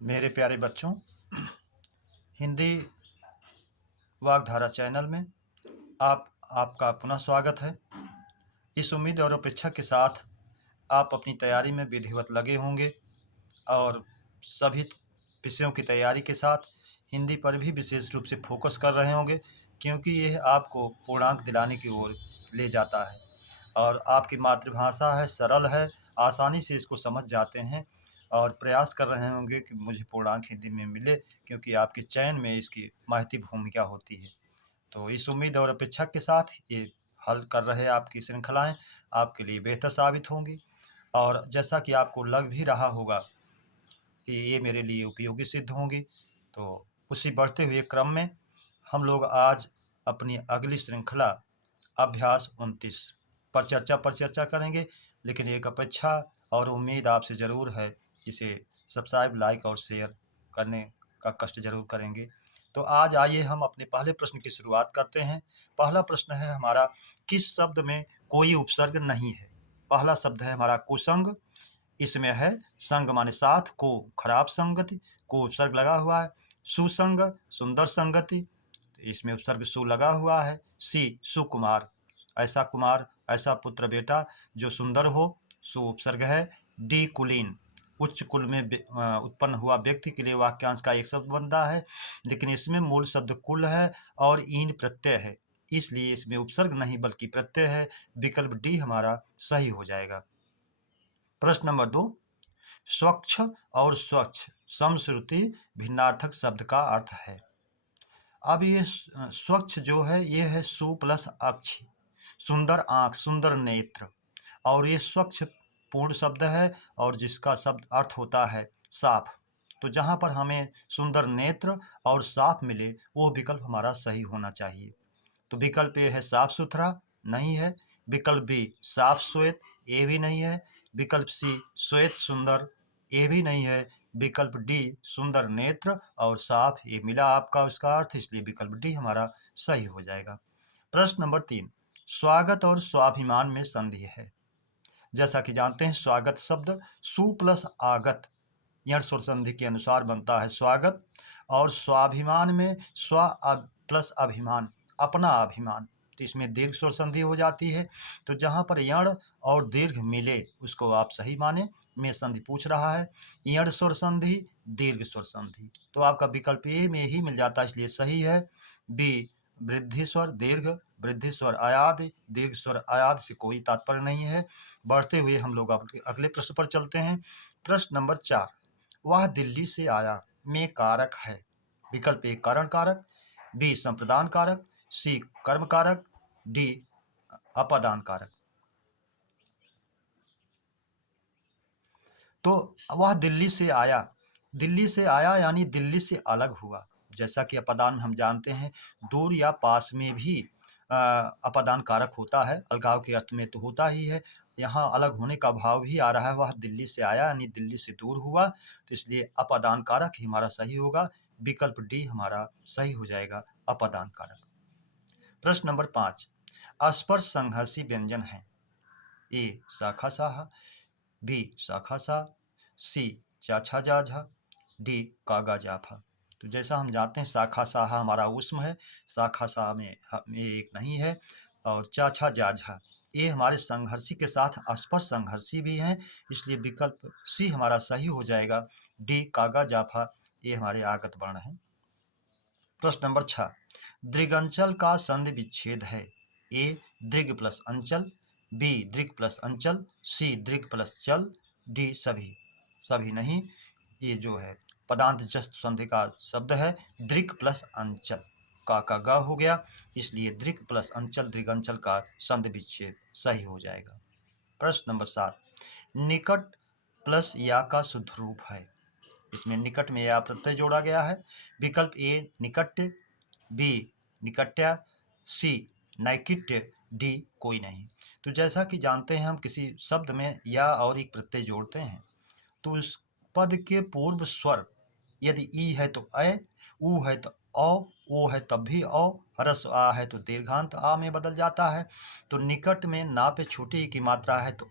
मेरे प्यारे बच्चों, हिंदी वागधारा चैनल में आपका पुनः स्वागत है। इस उम्मीद और अपेक्षा के साथ आप अपनी तैयारी में विधिवत लगे होंगे और सभी विषयों की तैयारी के साथ हिंदी पर भी विशेष रूप से फोकस कर रहे होंगे, क्योंकि यह आपको पूर्णांक दिलाने की ओर ले जाता है और आपकी मातृभाषा है, सरल है, आसानी से इसको समझ जाते हैं और प्रयास कर रहे होंगे कि मुझे पूर्णांक हिंदी में मिले, क्योंकि आपके चयन में इसकी महती भूमिका होती है। तो इस उम्मीद और अपेक्षा के साथ ये हल कर रहे आपकी श्रृंखलाएं आपके लिए बेहतर साबित होंगी और जैसा कि आपको लग भी रहा होगा कि ये मेरे लिए उपयोगी सिद्ध होंगी, तो उसी बढ़ते हुए क्रम में हम लोग आज अपनी अगली श्रृंखला अभ्यास 29 पर चर्चा करेंगे। लेकिन एक अपेक्षा और उम्मीद आपसे ज़रूर है, इसे सब्सक्राइब, लाइक और शेयर करने का कष्ट ज़रूर करेंगे। तो आज आइए हम अपने पहले प्रश्न की शुरुआत करते हैं। पहला प्रश्न है हमारा, किस शब्द में कोई उपसर्ग नहीं है? पहला शब्द है हमारा कुसंग। इसमें है संग माने साथ, को खराब संगति, को उपसर्ग लगा हुआ है। सुसंग सुंदर संगति, इसमें उपसर्ग सु लगा हुआ है। सी सुकुमार, ऐसा कुमार, ऐसा पुत्र बेटा जो सुंदर हो, सु उपसर्ग है। डी कुलीन, उच्च कुल में उत्पन्न हुआ व्यक्ति के लिए वाक्यांश का एक शब्द बनता है, लेकिन इसमें मूल शब्द कुल है और ईन प्रत्यय है, इसलिए इसमें उपसर्ग नहीं बल्कि प्रत्यय है। विकल्प डी हमारा सही हो जाएगा। प्रश्न नंबर 2, स्वच्छ और स्वच्छ समश्रुति भिन्नार्थक शब्द का अर्थ है। अब ये स्वच्छ जो है ये है सु प्लस अक्ष, सुंदर आंख, सुंदर नेत्र, और ये स्वच्छ पूर्ण शब्द है और जिसका शब्द अर्थ होता है साफ। तो जहाँ पर हमें सुंदर नेत्र और साफ मिले वो विकल्प हमारा सही होना चाहिए। तो विकल्प ए है साफ सुथरा, नहीं है। विकल्प बी साफ श्वेत, ये भी नहीं है। विकल्प सी श्वेत सुंदर, ये भी नहीं है। विकल्प डी सुंदर नेत्र और साफ, ये मिला आपका उसका अर्थ, इसलिए विकल्प डी हमारा सही हो जाएगा। प्रश्न नंबर 3, स्वागत और स्वाभिमान में संधि है। जैसा कि जानते हैं स्वागत शब्द सु प्लस आगत यण स्वर संधि के अनुसार बनता है स्वागत, और स्वाभिमान में स्व प्लस अभिमान, अपना अभिमान, तो इसमें दीर्घ स्वर संधि हो जाती है। तो जहाँ पर यण और दीर्घ मिले उसको आप सही माने। में संधि पूछ रहा है, यण स्वर संधि, दीर्घ स्वर संधि, तो आपका विकल्प ए में ही मिल जाता है, इसलिए सही है। बी वृद्धि स्वर दीर्घ, वृद्धि स्वर आयाद, दीर्घ स्वर आयाद से कोई तात्पर्य नहीं है। बढ़ते हुए हम लोग अगले प्रश्न पर चलते हैं। प्रश्न नंबर 4, वह दिल्ली से आया में कारक है। विकल्प ए कारण कारक, बी संप्रदान कारक, सी कर्म कारक, डी अपादान कारक। तो वह दिल्ली से आया, दिल्ली से आया यानी दिल्ली से अलग हुआ। जैसा कि अपादान में हम जानते हैं दूर या पास में भी अपादान कारक होता है, अलगाव के अर्थ में तो होता ही है। यहाँ अलग होने का भाव भी आ रहा है, वह दिल्ली से आया यानी दिल्ली से दूर हुआ, तो इसलिए अपादान कारक ही हमारा सही होगा। विकल्प डी हमारा सही हो जाएगा, अपादान कारक। प्रश्न नंबर 5, स्पर्श संघर्षी व्यंजन है। ए शाखा साहा, बी शाखा सा, सी चाछा जाझा, डी कागा जाफा। तो जैसा हम जानते हैं शाखा साहा हमारा उष्म है, शाखा सा में एक नहीं है, और चाछा जाझा ये हमारे संघर्षी के साथ स्पर्श संघर्षी भी हैं, इसलिए विकल्प सी हमारा सही हो जाएगा। डी कागा जाफा ये हमारे आगत वर्ण हैं। प्रश्न नंबर 6, दृगंचल का संधि विच्छेद है। ए दृग प्लस अंचल, बी दृग प्लस अंचल, सी दृग प्लस चल, डी सभी। सभी नहीं, ये जो है पदांत जस्त संधि का शब्द है दृग प्लस अंचल, का ग हो गया, इसलिए दृग प्लस अंचल दृगंचल का संधि विच्छेद सही हो जाएगा। प्रश्न नंबर 7, निकट प्लस या का शुद्ध रूप है। इसमें निकट में या प्रत्यय जोड़ा गया है। विकल्प ए निकट्य, बी निकट्या, सी नैकिट्य, डी कोई नहीं। तो जैसा कि जानते हैं हम किसी शब्द में या और एक प्रत्यय जोड़ते हैं तो उस पद के पूर्व स्वर यदि ई है तो अ, ऊ है तो औ, ओ है तब भी औ, ह्रस्व आ है तो दीर्घांत आ में बदल जाता है। तो निकट में ना पे छोटी की मात्रा है तो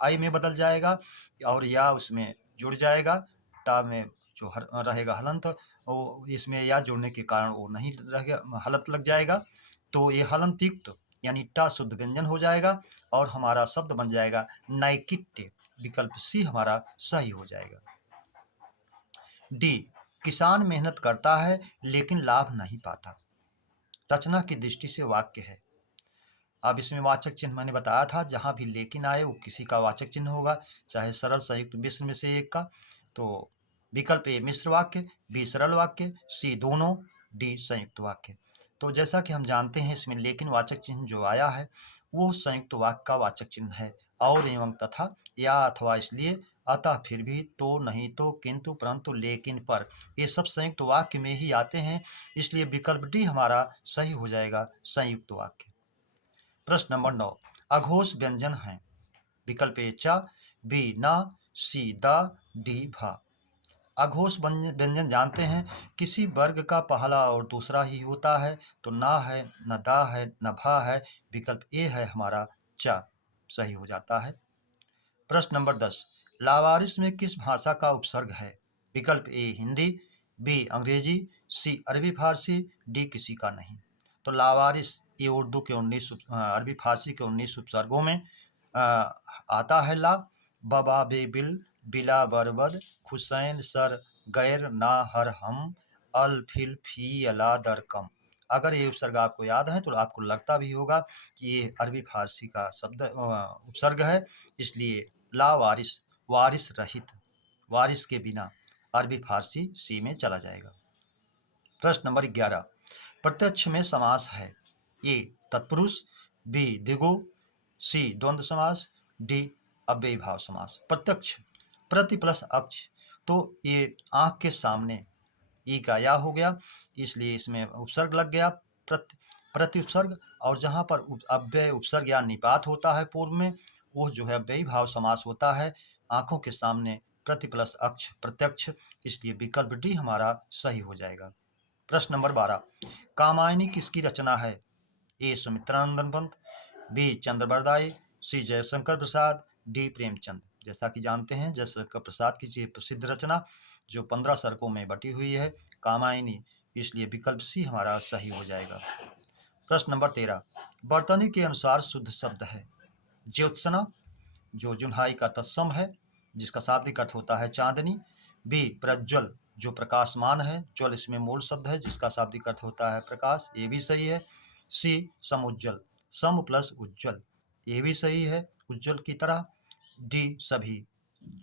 आई में बदल जाएगा और या उसमें जुड़ जाएगा, टा में जो रहेगा हलंत, वो इसमें या जोड़ने के कारण वो नहीं रहेगा, हलंत लग जाएगा, तो ये हलंतयुक्त यानी टा शुद्ध व्यंजन हो जाएगा और हमारा शब्द बन जाएगा नैकिट्य। विकल्प सी हमारा सही हो जाएगा। डी, किसान मेहनत करता है लेकिन लाभ नहीं पाता। रचना की दृष्टि से वाक्य है। अब इसमें वाचक चिन्ह मैंने बताया था, जहां भी लेकिन आए वो किसी का वाचक चिन्ह होगा, चाहे सरल संयुक्त मिश्र में से एक का। तो विकल्प ए मिश्र वाक्य, बी सरल वाक्य, सी दोनों, डी संयुक्त वाक्य। तो जैसा कि हम जानते हैं इसमें लेकिन वाचक चिन्ह जो आया है वो संयुक्त वाक्य का वाचक चिन्ह है। और एवं तथा या अथवा इसलिए, अतः फिर भी, तो नहीं तो, किंतु परंतु लेकिन पर, ये सब संयुक्त वाक्य में ही आते हैं, इसलिए विकल्प डी हमारा सही हो जाएगा संयुक्त वाक्य। प्रश्न नंबर 9, अघोष व्यंजन हैं। विकल्प ए च, बी न, सी द, डी भ। अघोष व्यंजन जानते हैं किसी वर्ग का पहला और दूसरा ही होता है, तो ना है, न दा है, न भा है। विकल्प ए है हमारा च सही हो जाता है। प्रश्न नंबर 10, लावारिस में किस भाषा का उपसर्ग है। विकल्प ए हिंदी, बी अंग्रेजी, सी अरबी फारसी, डी किसी का नहीं। तो लावारिस ये उर्दू के 19 अरबी फारसी के 19 उपसर्गों में आता है। ला, बबा बे बिल, बिला बरबद, खुसैन सर गैर ना हर हम, अल फिल फी अला दर कम। अगर ये उपसर्ग आपको याद है तो आपको लगता भी होगा कि ये अरबी फारसी का शब्द उपसर्ग है, इसलिए ला वारिस, वारिस रहित, वारिस के बिना, अरबी फारसी सी में चला जाएगा। प्रश्न नंबर 11, प्रत्यक्ष में समास है। ए तत्पुरुष, बी द्विगु, सी द्वंद्व समास, डी अव्ययी भाव समास। प्रत्यक्ष, प्रति प्लस अक्ष, तो ये आंख के सामने, ई का या हो गया, इसलिए इसमें उपसर्ग लग गया प्रति उपसर्ग। और जहां पर अव्यय उपसर्ग या निपात होता है पूर्व में, वो जो है अव्ययी भाव समास होता है। आंखों के सामने प्रति प्लस अक्ष प्रत्यक्ष, इसलिए विकल्प डी हमारा सही हो जाएगा। प्रश्न नंबर 12, कामायनी किसकी रचना है। ए सुमित्रानंदन पंत, बी चंद्रबरदाई, सी जयशंकर प्रसाद, डी प्रेमचंद। जैसा कि जानते हैं जयशंकर प्रसाद की प्रसिद्ध रचना जो 15 सर्कों में बटी हुई है कामायनी, इसलिए विकल्प सी हमारा सही हो जाएगा। प्रश्न नंबर 13, वर्तनी के अनुसार शुद्ध शब्द है। ज्योत्सना जो जुन्हाई का तत्सम है जिसका शाब्दिक अर्थ होता है चांदनी। बी प्रज्वल जो प्रकाशमान है, ज्वल इसमें मूल शब्द है जिसका शाब्दिक अर्थ होता है प्रकाश, ये भी सही है। सी समुज्जल, सम प्लस उज्जवल, ये भी सही है उज्जवल की तरह। डी सभी,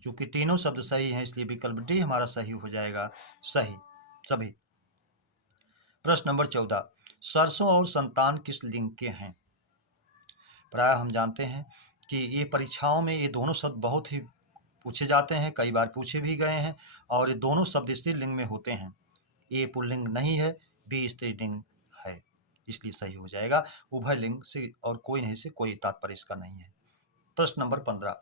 चूंकि तीनों शब्द सही हैं इसलिए विकल्प डी हमारा सही हो जाएगा सही सभी। प्रश्न नंबर 14, सरसों और संतान किस लिंग के हैं। प्रायः हम जानते हैं कि ये परीक्षाओं में ये दोनों शब्द बहुत ही पूछे जाते हैं, कई बार पूछे भी गए हैं, और ये दोनों शब्द स्त्रीलिंग में होते हैं। ए पुल्लिंग नहीं है, बी स्त्रीलिंग है, इसलिए सही हो जाएगा। उभय लिंग से और कोई नहीं से कोई तात्पर्य इसका नहीं है। प्रश्न नंबर 15,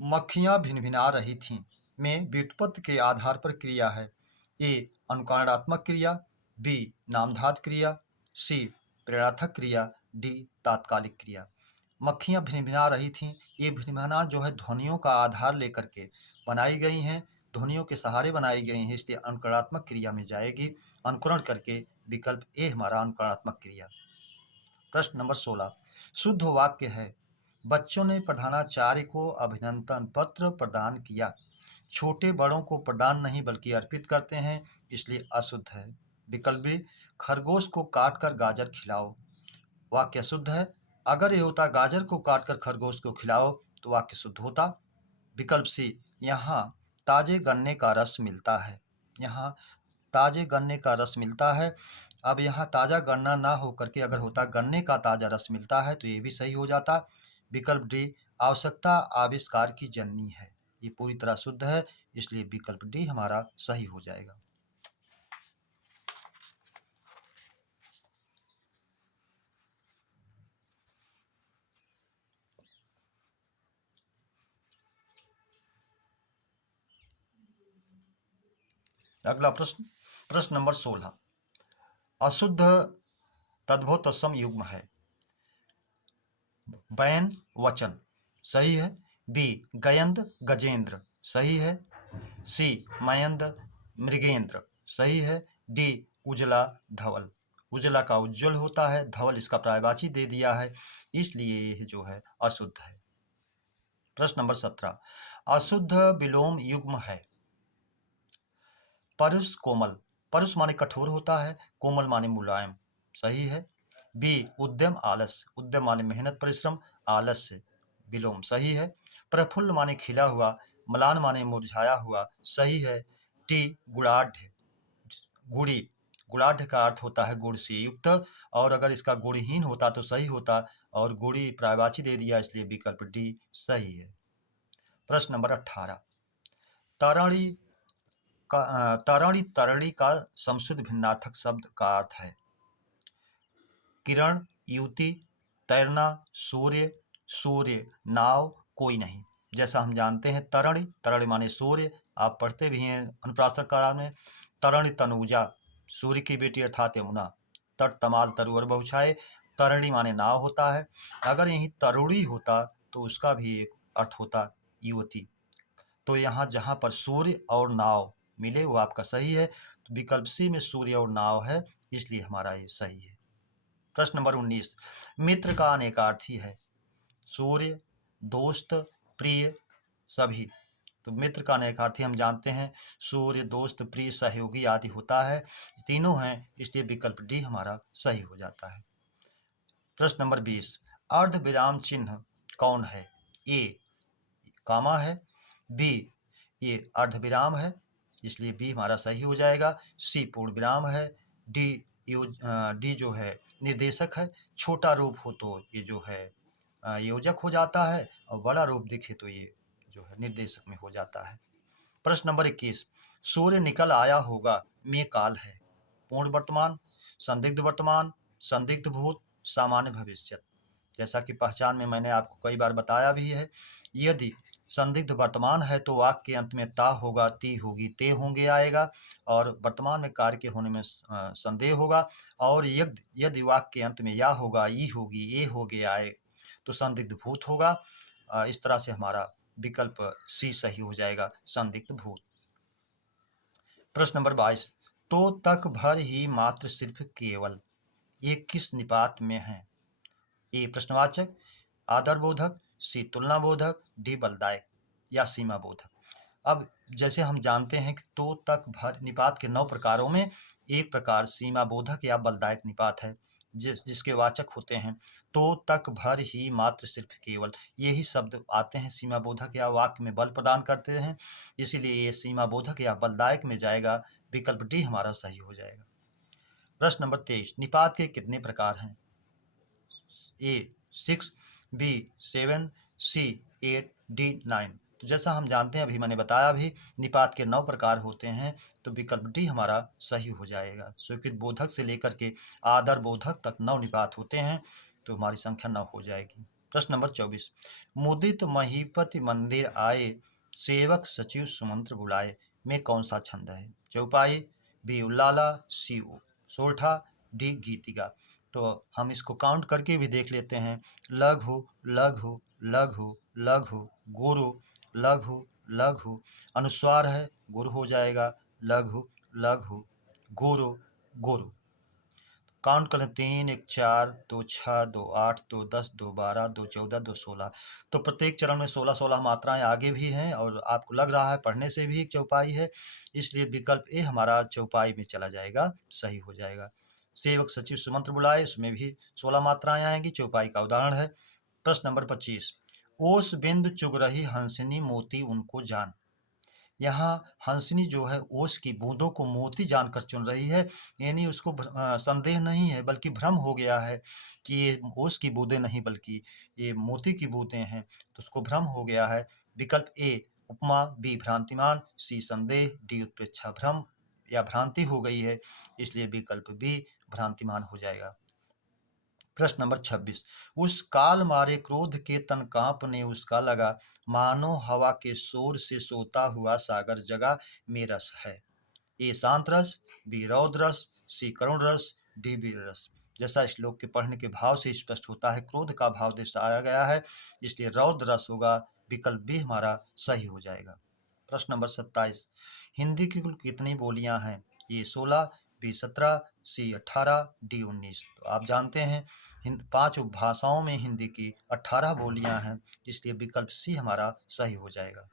मक्खियां भिनभिना रही थीं में व्युत्पत्ति के आधार पर क्रिया है। ए अनुकरणात्मक क्रिया, बी नामधात क्रिया, सी प्रेरणार्थक क्रिया, डी तात्कालिक क्रिया। मक्खियां भिनभिना रही थीं, ये भिनभिना जो है ध्वनियों का आधार लेकर के बनाई गई हैं, ध्वनियों के सहारे बनाई गई हैं, इसलिए अनुकरणात्मक क्रिया में जाएगी। अनुकरण करके विकल्प ए हमारा अनुकरणात्मक क्रिया। प्रश्न नंबर 16, शुद्ध वाक्य है। बच्चों ने प्रधानाचार्य को अभिनंदन पत्र प्रदान किया। छोटे बड़ों को प्रदान नहीं बल्कि अर्पित करते हैं, इसलिए अशुद्ध है। विकल्प बी खरगोश को काटकर गाजर खिलाओ, वाक्य शुद्ध है। अगर ये होता गाजर को काटकर खरगोश को खिलाओ तो वाक्य शुद्ध होता। विकल्प सी यहाँ ताजे गन्ने का रस मिलता है, यहाँ ताजे गन्ने का रस मिलता है। अब यहाँ ताज़ा गन्ना ना होकर के अगर होता गन्ने का ताज़ा रस मिलता है तो ये भी सही हो जाता। विकल्प डी आवश्यकता आविष्कार की जननी है, ये पूरी तरह शुद्ध है, इसलिए विकल्प डी हमारा सही हो जाएगा। अगला प्रश्न, प्रश्न नंबर 16, अशुद्ध तद्भव तत्सम युग्म है। बैन वचन सही है, बी गयंद गजेंद्र सही है, सी मयंद मृगेंद्र सही है। डी उजला धवल, उजला का उज्जवल होता है, धवल इसका पर्यायवाची दे दिया है, इसलिए यह जो है अशुद्ध है। प्रश्न नंबर 17, अशुद्ध विलोम युग्म है। परुष कोमल, परुष माने कठोर होता है, कोमल माने मुलायम, सही है। बी उद्यम आलस, उद्यम माने मेहनत परिश्रम, आलस्य विलोम, सही है। प्रफुल्ल माने खिला हुआ, म्लान माने मुरझाया हुआ, सही है। टी गुणाढ़, गुड़ी, गुणाढ़ का अर्थ होता है गुड़ से युक्त, और अगर इसका गुणहीन होता तो सही होता, और गुड़ी पर्यायवाची दे दिया, इसलिए विकल्प डी सही है। प्रश्न नंबर 18, तरणी तरणी तरणी का समशुद्ध भिन्नार्थक शब्द का अर्थ है किरण, युति, तैरना, सूर्य, सूर्य, नाव, कोई नहीं। जैसा हम जानते हैं तरणी, तरणी माने सूर्य, आप पढ़ते भी हैं अनुप्रास्तर काल में। तरणी तनुजा, सूर्य की बेटी अर्थात यमुना। तट तमाल तरुवर बहुछाए, तरणी माने नाव होता है। अगर यही तरुणी होता तो उसका भी एक अर्थ होता युवती। तो यहाँ जहाँ पर सूर्य और नाव मिले वो आपका सही है, तो विकल्प सी में सूर्य और नाव है, इसलिए हमारा ये सही है। प्रश्न नंबर 19, मित्र का अनेकार्थी है। सूर्य, दोस्त, प्रिय, सभी। तो मित्र का अनेकार्थी हम जानते हैं सूर्य, दोस्त, प्रिय, सहयोगी आदि होता है, तीनों हैं, इसलिए विकल्प डी हमारा सही हो जाता है। प्रश्न नंबर 20, अर्ध विराम चिन्ह कौन है। ए कामा है, बी ये अर्धविराम है, इसलिए बी हमारा सही हो जाएगा। सी पूर्ण विराम है। डी जो है निर्देशक है, छोटा रूप हो तो ये जो है योजक हो जाता है, और बड़ा रूप दिखे तो ये जो है निर्देशक में हो जाता है। प्रश्न नंबर 21, सूर्य निकल आया होगा में काल है। पूर्ण वर्तमान, संदिग्ध वर्तमान, संदिग्ध भूत, सामान्य भविष्य। जैसा कि पहचान में मैंने आपको कई बार बताया भी है, यदि संदिग्ध वर्तमान है तो वाक्य के अंत में ता होगा, ती होगी, ते होंगे आएगा, और वर्तमान में कार्य के होने में संदेह होगा, और यदि वाक्य के अंत में या होगा, ई होगी, ए होगे आए तो संदिग्ध भूत होगा। इस तरह से हमारा विकल्प सी सही हो जाएगा, संदिग्ध भूत। प्रश्न नंबर 22, तो तक भर ही मात्र सिर्फ केवल, ये किस निपात में है। ए प्रश्नवाचक, आदरबोधक, सी तुलनाबोधक, डी बलदायक या सीमा बोधक। अब जैसे हम जानते हैं कि तो तक भर निपात के 9 प्रकारों में एक प्रकार सीमा बोधक या बलदायक निपात है, जिसके वाचक होते हैं तो तक भर ही मात्र सिर्फ केवल, यही शब्द आते हैं सीमा बोधक या वाक्य में बल प्रदान करते हैं, इसीलिए ये सीमा बोधक या बलदायक में जाएगा, विकल्प डी हमारा सही हो जाएगा। प्रश्न नंबर 23, निपात के कितने प्रकार हैं। ए 6, बी 7, सी 8, डी 9। तो जैसा हम जानते हैं, अभी मैंने बताया भी, निपात के 9 प्रकार होते हैं, तो विकल्प डी हमारा सही हो जाएगा। स्वीकृत बोधक से लेकर के आदर बोधक तक 9 निपात होते हैं, तो हमारी संख्या 9 हो जाएगी। प्रश्न नंबर 24, मुदित महीपति मंदिर आए, सेवक सचिव सुमंत्र बुलाए में कौन सा छंद है। चौपाई, बी उल्लाला, सी सोरठा, डी गीतिका। तो हम इसको काउंट करके भी देख लेते हैं। लघु, लघु, लघु, लघु, गुरु, लघु, लघु, अनुस्वार है, गुरु हो जाएगा, लघु, लघु, गुरु, गुरु। काउंट कर लें, 3, 1 4, 2 6, 2 8, 2 10, 2 12, 2 14, 2 16। तो प्रत्येक चरण में 16-16 मात्राएं आगे भी हैं, और आपको लग रहा है पढ़ने से भी एक चौपाई है, इसलिए विकल्प ए हमारा चौपाई में चला जाएगा, सही हो जाएगा। सेवक सचिव सुमंत्र बुलाए, उसमें भी 16 मात्राएं आएंगी, चौपाई का उदाहरण है। प्रश्न नंबर 25, ओस बिंद चुग रही हंसिनी मोती उनको जान। यहाँ हंसनी जो है ओस की बूंदों को मोती जानकर चुन रही है, यानी उसको संदेह नहीं है बल्कि भ्रम हो गया है कि ये ओस की बूंदें नहीं बल्कि ये मोती की बूंदें हैं, तो उसको भ्रम हो गया है। विकल्प ए उपमा, बी भ्रांतिमान, सी संदेह, डी उत्प्रेक्षा भ्रम या भ्रांति हो गई है, इसलिए विकल्प बी भ्रांतिमान हो जाएगा। प्रश्न नंबर 26, उस काल मारे क्रोध के तन कांपने उसका लगा, मानो हवा के शोर से सोता हुआ सागर जगा में रस है। ए शांत रस, बी रौद्र रस, सी करुण रस, डी वीर रस। जैसा श्लोक के पढ़ने के भाव से स्पष्ट होता है, क्रोध का भाव दर्शाया गया है, इसलिए रौद्र रस होगा, विकल्प बी हमारा सही हो जाएगा। प्रश्न नंबर 27, हिंदी की कुल कितनी बोलियां हैं? ए 16, बी 17, सी 18, डी 19। तो आप जानते हैं पांच उपभाषाओं में हिंदी की 18 बोलियां हैं, इसलिए विकल्प सी हमारा सही हो जाएगा।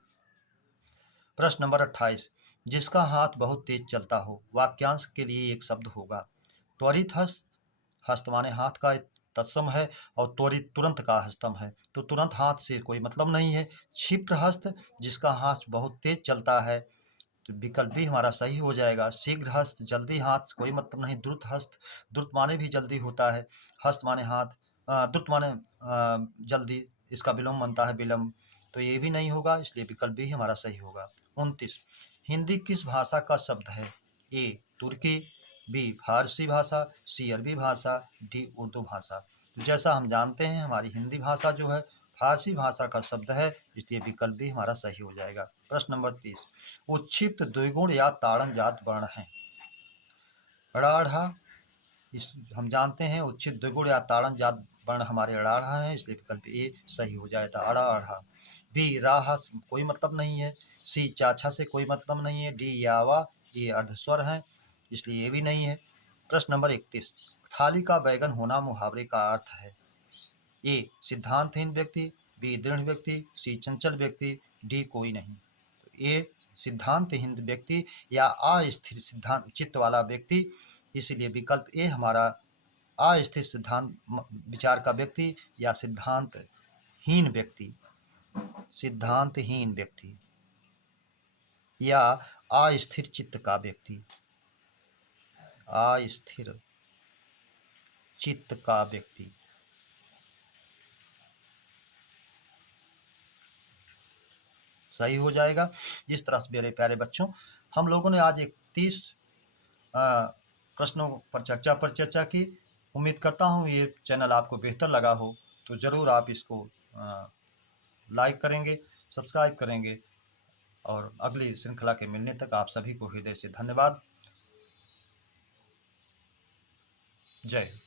प्रश्न नंबर 28, जिसका हाथ बहुत तेज चलता हो, वाक्यांश के लिए एक शब्द होगा। त्वरित हस्त, हस्त माने हाथ का तत्सम है, और त्वरित तुरंत का हस्तम है, तो तुरंत हाथ से कोई मतलब नहीं है। क्षिप्र हस्त, जिसका हाथ बहुत तेज चलता है, तो विकल्प भी हमारा सही हो जाएगा। शीघ्र हस्त, जल्दी हाथ, कोई मतलब नहीं। द्रुत हस्त, द्रुत माने भी जल्दी होता है, हस्त माने हाथ, द्रुत माने जल्दी, इसका विलोम बनता है विलम्ब, तो ये भी नहीं होगा, इसलिए विकल्प भी हमारा सही होगा। 29, हिंदी किस भाषा का शब्द है? ए तुर्की, बी फारसी भाषा, सी अरबी भाषा, डी उर्दू भाषा। जैसा हम जानते हैं हमारी हिंदी भाषा जो है फारसी भाषा का शब्द है, इसलिए विकल्प भी हमारा सही हो जाएगा। प्रश्न नंबर 30, उच्छिप्त द्विगुण या ताड़न जात वर्ण है? ड़ाढ़ा, इस हम जानते हैं उच्छिप्त द्विगुण या ताड़न जात वर्ण हमारे ड़ाढ़ा है, इसलिए विकल्प ए सही हो जाएगा, अड़ा अढ़ा। बी राहस, कोई मतलब नहीं है। सी चाछा से कोई मतलब नहीं है। डी यावा, ये अर्धस्वर है, इसलिए ये भी नहीं है। प्रश्न नंबर 31, थाली का बैगन होना मुहावरे का अर्थ है? ए सिद्धांतहीन व्यक्ति, बी दृढ़ व्यक्ति, सी चंचल व्यक्ति, डी कोई नहीं। तो ए सिद्धांतहीन व्यक्ति या अस्थिर सिद्धांत चित्त वाला व्यक्ति, इसलिए विकल्प ए हमारा अस्थिर सिद्धांत विचार का व्यक्ति या सिद्धांतहीन व्यक्ति, सिद्धांतहीन व्यक्ति या अस्थिर चित्त का व्यक्ति, अस्थिर चित्त का व्यक्ति। सही हो जाएगा। इस तरह से मेरे प्यारे बच्चों, हम लोगों ने आज 31 प्रश्नों पर चर्चा की। उम्मीद करता हूँ ये चैनल आपको बेहतर लगा हो, तो ज़रूर आप इसको लाइक करेंगे, सब्सक्राइब करेंगे, और अगली श्रृंखला के मिलने तक आप सभी को हृदय से धन्यवाद। जय हिंद।